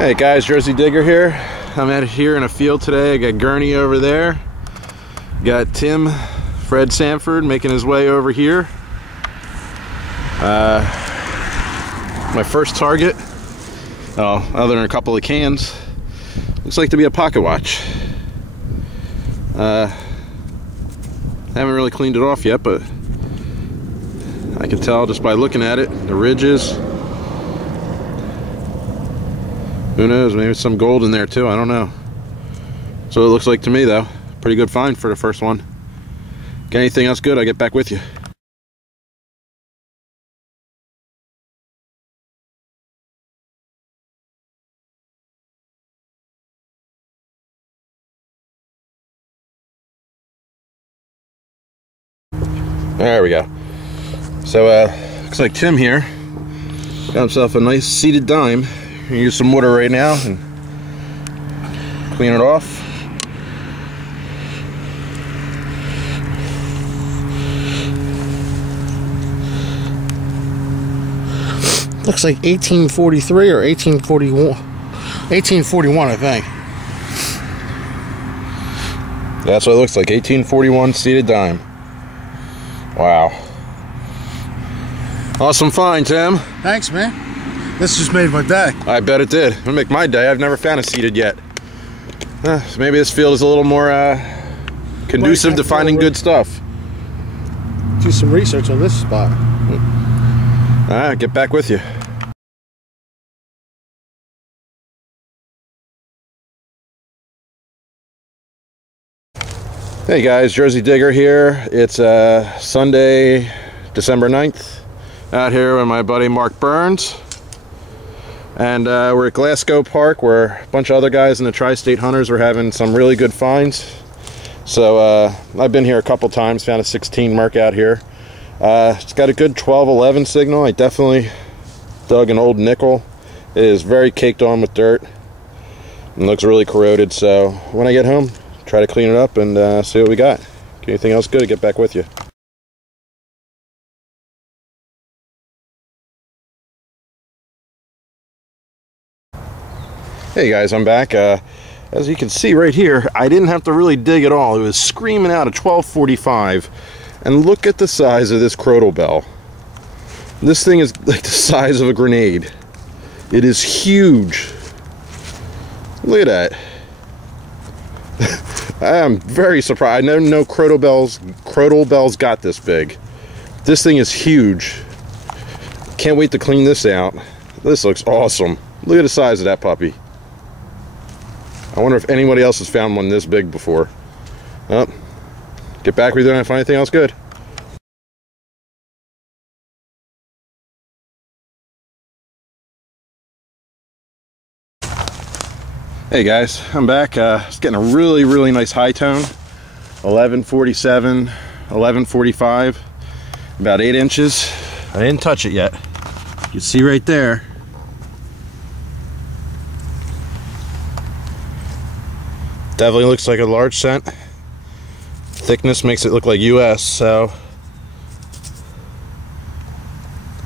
Hey guys, Jersey Digger here. I'm out here in a field today. I got Gurney over there. Got Tim, Fred Sanford making his way over here. My first target, other than a couple of cans, looks like to be a pocket watch. I haven't really cleaned it off yet, but I can tell just by looking at it, the ridges. Who knows, maybe some gold in there too, I don't know. So it looks like to me though, pretty good find for the first one. Got anything else good, I'll get back with you. There we go. So looks like Tim here got himself a nice seeded dime. Use some water right now and clean it off. Looks like 1843 or 1841. 1841, I think. That's what it looks like, 1841 seeded dime. Wow. Awesome find, Tim. Thanks, man. This just made my day. I bet it did. It'll make my day. I've never found a seeded yet. So maybe this field is a little more conducive to finding good stuff. Do some research on this spot. Alright, get back with you. Hey guys, Jersey Digger here. It's Sunday, December 9th. Out here with my buddy Mark Burns. And we're at Glasgow Park where a bunch of other guys in the Tri-State Hunters were having some really good finds. So I've been here a couple times, found a 16 Merc out here. It's got a good 12-11 signal. I definitely dug an old nickel. It is very caked on with dirt and looks really corroded. So when I get home, try to clean it up and see what we got. Anything else good, I'll get back with you. Hey guys, I'm back. As you can see right here, I didn't have to really dig at all. It was screaming out a 1245. And look at the size of this Cotal bell. This thing is like the size of a grenade. It is huge. Look at that. I am very surprised. I never know Cotal bells got this big. This thing is huge. Can't wait to clean this out. This looks awesome. Look at the size of that puppy. I wonder if anybody else has found one this big before. Well, get back with you and find anything else good. Hey guys, I'm back. It's getting a really nice high tone. 1147, 1145, about 8 inches. I didn't touch it yet. You can see right there. Definitely looks like a large scent. Thickness makes it look like US, so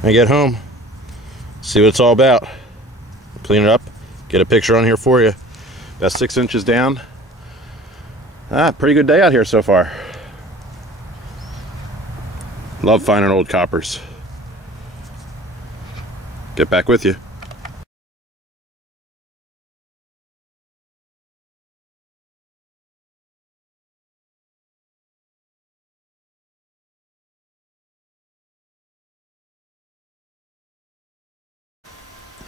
I get home, see what it's all about, clean it up, get a picture on here for you. About 6 inches down. Pretty good day out here so far. Love finding old coppers. Get back with you.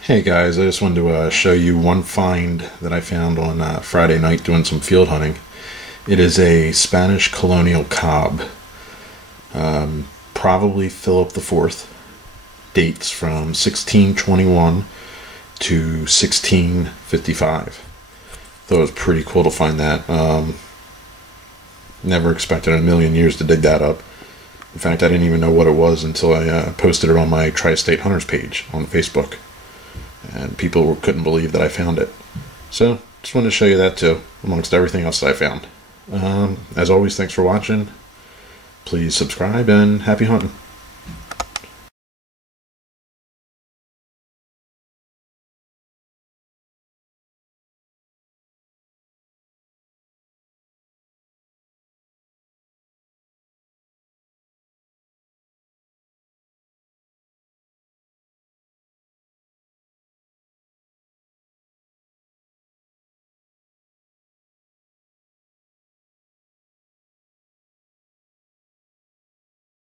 Hey guys, I just wanted to show you one find that I found on Friday night doing some field hunting. It is a Spanish Colonial Cob, probably Philip IV. Dates from 1621 to 1655. Thought it was pretty cool to find that. Never expected in a million years to dig that up. In fact, I didn't even know what it was until I posted it on my Tri-State Hunters page on Facebook. And people couldn't believe that I found it. So, just wanted to show you that too, amongst everything else that I found. As always, thanks for watching. Please subscribe and happy hunting.